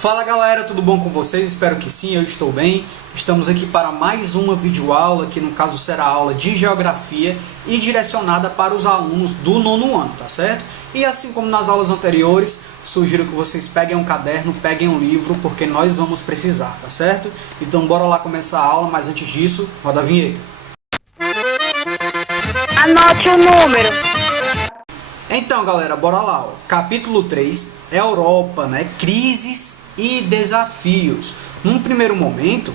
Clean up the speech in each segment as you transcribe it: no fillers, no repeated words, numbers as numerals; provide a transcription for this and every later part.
Fala galera, tudo bom com vocês? Espero que sim, eu estou bem. Estamos aqui para mais uma videoaula, que no caso será a aula de Geografia e direcionada para os alunos do nono ano, tá certo? E assim como nas aulas anteriores, sugiro que vocês peguem um caderno, peguem um livro, porque nós vamos precisar, tá certo? Então bora lá começar a aula, mas antes disso, roda a vinheta. Anote o número. Então galera, bora lá, ó. Capítulo 3, Europa, né? Crises e desafios. Num primeiro momento,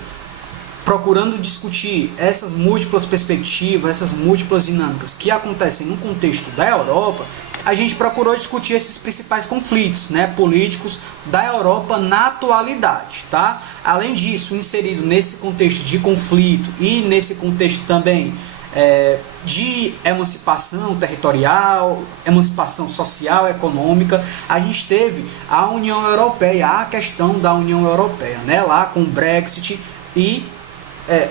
procurando discutir essas múltiplas perspectivas, essas múltiplas dinâmicas que acontecem no contexto da Europa, a gente procurou discutir esses principais conflitos, né, políticos da Europa na atualidade, tá? Além disso, inserido nesse contexto de conflito e nesse contexto também de emancipação territorial, emancipação social, econômica, a gente teve a União Europeia, a questão da União Europeia, né, lá com o Brexit e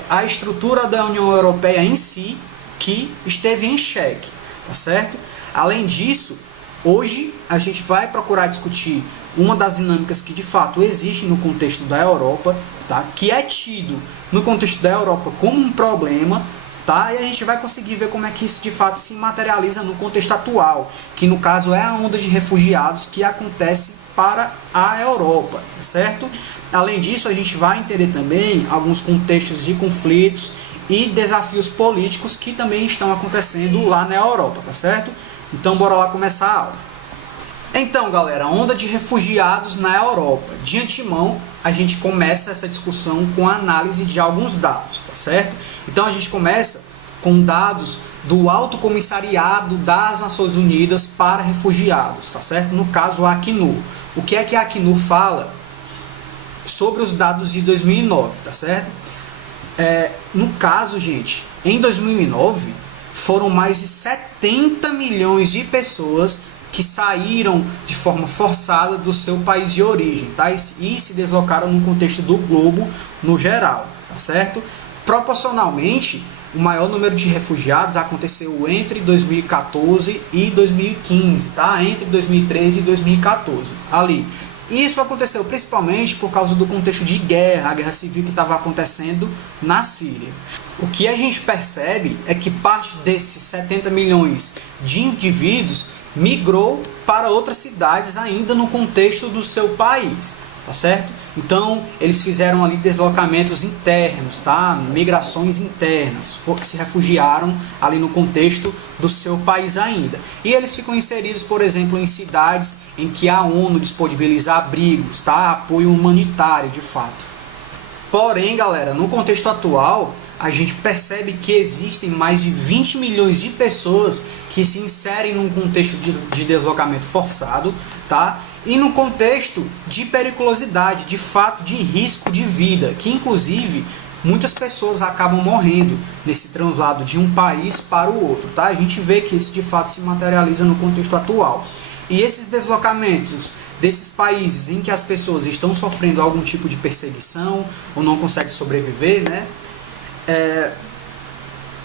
a estrutura da União Europeia em si que esteve em xeque, tá certo? Além disso, hoje a gente vai procurar discutir uma das dinâmicas que de fato existe no contexto da Europa, tá? Que é tido no contexto da Europa como um problema, tá? E a gente vai conseguir ver como é que isso de fato se materializa no contexto atual, que no caso é a onda de refugiados que acontece para a Europa, tá certo? Além disso, a gente vai entender também alguns contextos de conflitos e desafios políticos que também estão acontecendo lá na Europa, tá certo? Então bora lá começar a aula. Então galera, onda de refugiados na Europa. De antemão, a gente começa essa discussão com a análise de alguns dados, tá certo? Então a gente começa com dados do Alto Comissariado das Nações Unidas para Refugiados, tá certo? No caso, a Acnur. O que é que a Acnur fala sobre os dados de 2009, tá certo? No caso, gente, em 2009, foram mais de 70 milhões de pessoas que saíram de forma forçada do seu país de origem, tá? E se deslocaram no contexto do globo no geral, tá certo? Proporcionalmente, o maior número de refugiados aconteceu entre 2014 e 2015, tá? Entre 2013 e 2014, ali. E isso aconteceu principalmente por causa do contexto de guerra, a guerra civil que estava acontecendo na Síria. O que a gente percebe é que parte desses 70 milhões de indivíduos migrou para outras cidades ainda no contexto do seu país, tá certo? Então, eles fizeram ali deslocamentos internos, tá? Migrações internas, se refugiaram ali no contexto do seu país ainda. E eles ficam inseridos, por exemplo, em cidades em que a ONU disponibiliza abrigos, tá? Apoio humanitário, de fato. Porém, galera, no contexto atual, a gente percebe que existem mais de 20 milhões de pessoas que se inserem num contexto de deslocamento forçado, tá? E no contexto de periculosidade, de fato de risco de vida, que inclusive muitas pessoas acabam morrendo nesse translado de um país para o outro, tá? A gente vê que isso de fato se materializa no contexto atual. E esses deslocamentos desses países em que as pessoas estão sofrendo algum tipo de perseguição ou não conseguem sobreviver, né?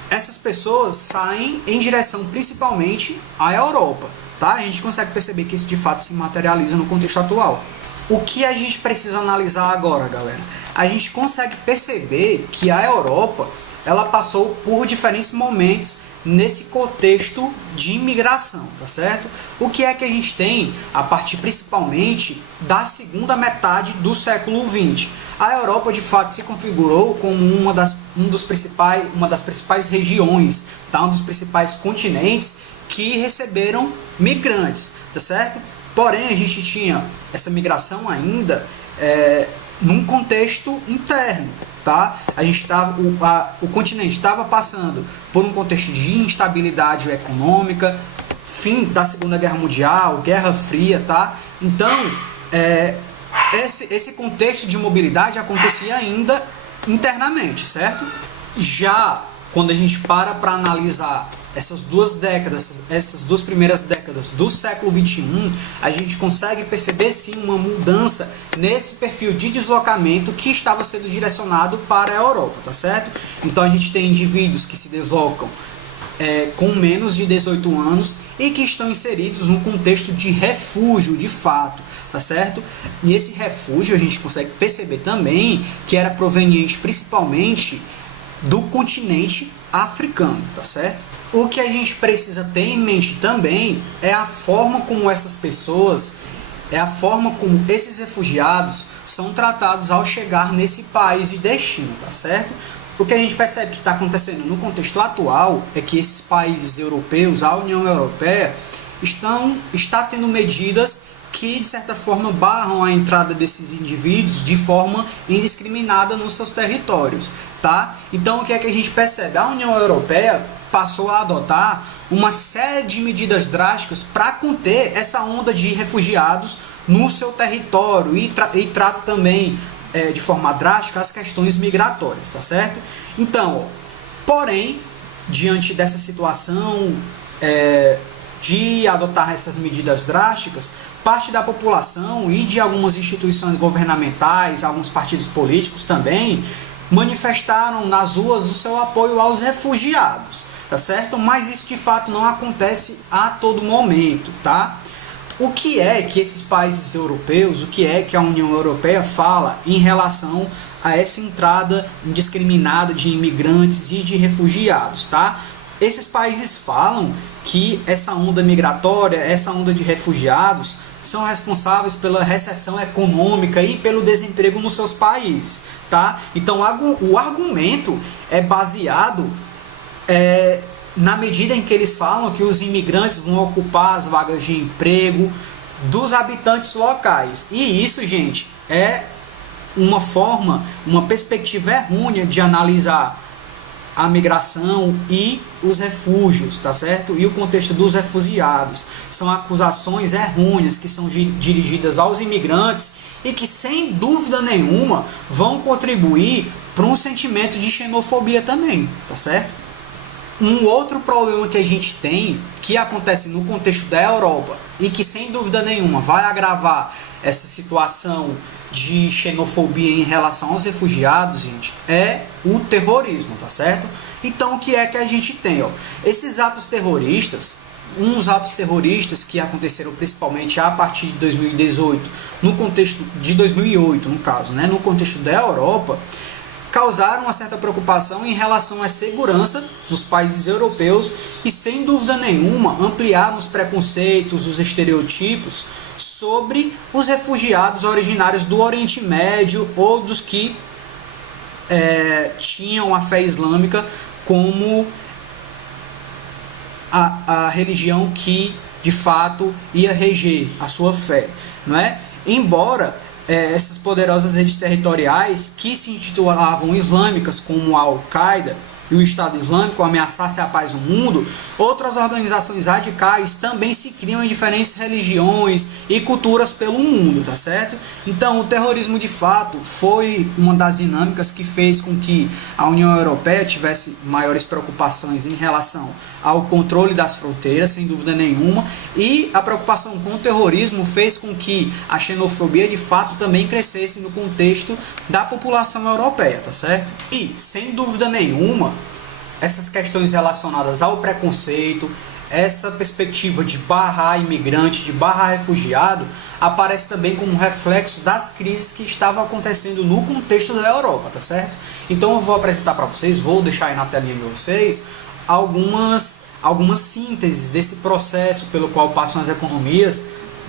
Essas pessoas saem em direção principalmente à Europa, tá? A gente consegue perceber que isso de fato se materializa no contexto atual. O que a gente precisa analisar agora, galera? A gente consegue perceber que a Europa, ela passou por diferentes momentos nesse contexto de imigração, tá certo? O que é que a gente tem a partir principalmente da segunda metade do século XX? A Europa de fato se configurou como uma das principais regiões, tá? Um dos principais continentes que receberam migrantes, tá certo? Porém, a gente tinha essa migração ainda num contexto interno, tá? O continente estava passando por um contexto de instabilidade econômica, fim da Segunda Guerra Mundial, Guerra Fria, tá? Então, esse contexto de mobilidade acontecia ainda internamente, certo? Já quando a gente para analisar essas duas primeiras décadas do século XXI, a gente consegue perceber sim uma mudança nesse perfil de deslocamento que estava sendo direcionado para a Europa, tá certo? Então a gente tem indivíduos que se deslocam com menos de 18 anos e que estão inseridos no contexto de refúgio, de fato, tá certo? E esse refúgio a gente consegue perceber também que era proveniente principalmente do continente africano, tá certo? O que a gente precisa ter em mente também é a forma como essas pessoas, é a forma como esses refugiados são tratados ao chegar nesse país de destino, tá certo? O que a gente percebe que está acontecendo no contexto atual é que esses países europeus, a União Europeia, está tendo medidas que, de certa forma, barram a entrada desses indivíduos de forma indiscriminada nos seus territórios, tá? Então, o que é que a gente percebe? A União Europeia passou a adotar uma série de medidas drásticas para conter essa onda de refugiados no seu território e trata também de forma drástica as questões migratórias, tá certo? Então, porém, diante dessa situação de adotar essas medidas drásticas, parte da população e de algumas instituições governamentais, alguns partidos políticos também, manifestaram nas ruas o seu apoio aos refugiados, tá certo? Mas isso de fato não acontece a todo momento, tá? O que é que esses países europeus, o que é que a União Europeia fala em relação a essa entrada indiscriminada de imigrantes e de refugiados, tá? Esses países falam que essa onda migratória, essa onda de refugiados, são responsáveis pela recessão econômica e pelo desemprego nos seus países, tá? Então o argumento é baseado na medida em que eles falam que os imigrantes vão ocupar as vagas de emprego dos habitantes locais. E isso, gente, é uma perspectiva errônea de analisar a migração e os refúgios, tá certo? E o contexto dos refugiados. São acusações errôneas que são dirigidas aos imigrantes e que, sem dúvida nenhuma, vão contribuir para um sentimento de xenofobia também, tá certo? Um outro problema que a gente tem, que acontece no contexto da Europa e que sem dúvida nenhuma vai agravar essa situação de xenofobia em relação aos refugiados, gente, é o terrorismo, tá certo? Então o que é que a gente tem? Esses atos terroristas, uns atos terroristas que aconteceram principalmente a partir de 2018, no contexto de 2008, no caso, né, no contexto da Europa, causaram uma certa preocupação em relação à segurança dos países europeus e, sem dúvida nenhuma, ampliaram os preconceitos, os estereotipos sobre os refugiados originários do Oriente Médio ou dos que tinham a fé islâmica como a religião que, de fato, ia reger a sua fé, não é? Embora essas poderosas redes territoriais que se intitulavam islâmicas, como a Al-Qaeda e o Estado Islâmico, ameaçassem a paz no mundo, outras organizações radicais também se criam em diferentes religiões e culturas pelo mundo, tá certo? Então, o terrorismo, de fato, foi uma das dinâmicas que fez com que a União Europeia tivesse maiores preocupações em relação ao controle das fronteiras, sem dúvida nenhuma, e a preocupação com o terrorismo fez com que a xenofobia, de fato, também crescesse no contexto da população europeia, tá certo? E, sem dúvida nenhuma, essas questões relacionadas ao preconceito, essa perspectiva de barrar imigrante, de barrar refugiado, aparece também como reflexo das crises que estavam acontecendo no contexto da Europa, tá certo? Então eu vou apresentar para vocês, vou deixar aí na telinha de vocês, algumas sínteses desse processo pelo qual passam as economias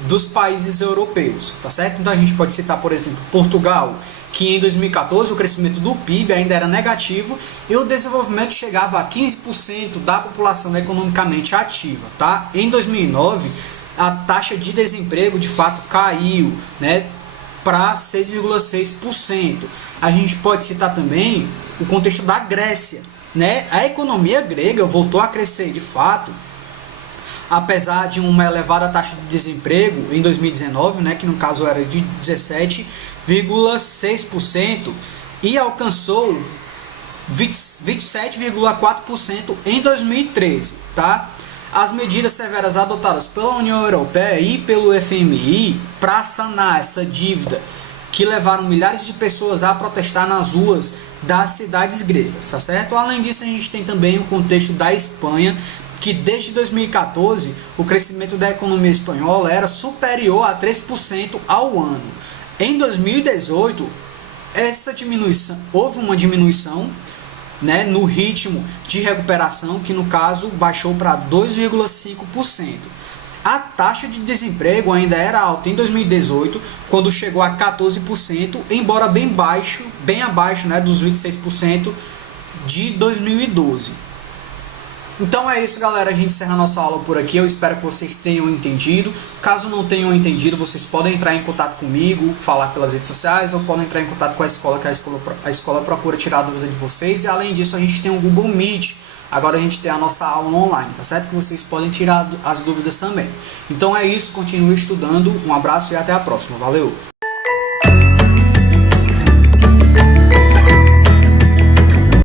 dos países europeus, tá certo? Então a gente pode citar, por exemplo, Portugal, que em 2014 o crescimento do PIB ainda era negativo e o desenvolvimento chegava a 15% da população economicamente ativa, tá? Em 2009, a taxa de desemprego de fato caiu, né, para 6,6%. A gente pode citar também o contexto da Grécia, né? A economia grega voltou a crescer de fato, apesar de uma elevada taxa de desemprego em 2019, né, que no caso era de 17,6%, e alcançou 27,4% em 2013, tá? As medidas severas adotadas pela União Europeia e pelo FMI para sanar essa dívida que levaram milhares de pessoas a protestar nas ruas das cidades gregas, tá certo? Além disso, a gente tem também o contexto da Espanha, que desde 2014 o crescimento da economia espanhola era superior a 3% ao ano. Em 2018, houve uma diminuição, né, no ritmo de recuperação, que no caso baixou para 2,5%. A taxa de desemprego ainda era alta em 2018, quando chegou a 14%, embora bem abaixo, né, dos 26% de 2012. Então é isso, galera, a gente encerra a nossa aula por aqui. Eu espero que vocês tenham entendido. Caso não tenham entendido, vocês podem entrar em contato comigo, falar pelas redes sociais, ou podem entrar em contato com a escola, que a escola procura tirar a dúvida de vocês. E além disso, a gente tem o Google Meet. Agora a gente tem a nossa aula online, tá certo? Que vocês podem tirar as dúvidas também. Então é isso, continue estudando. Um abraço e até a próxima. Valeu!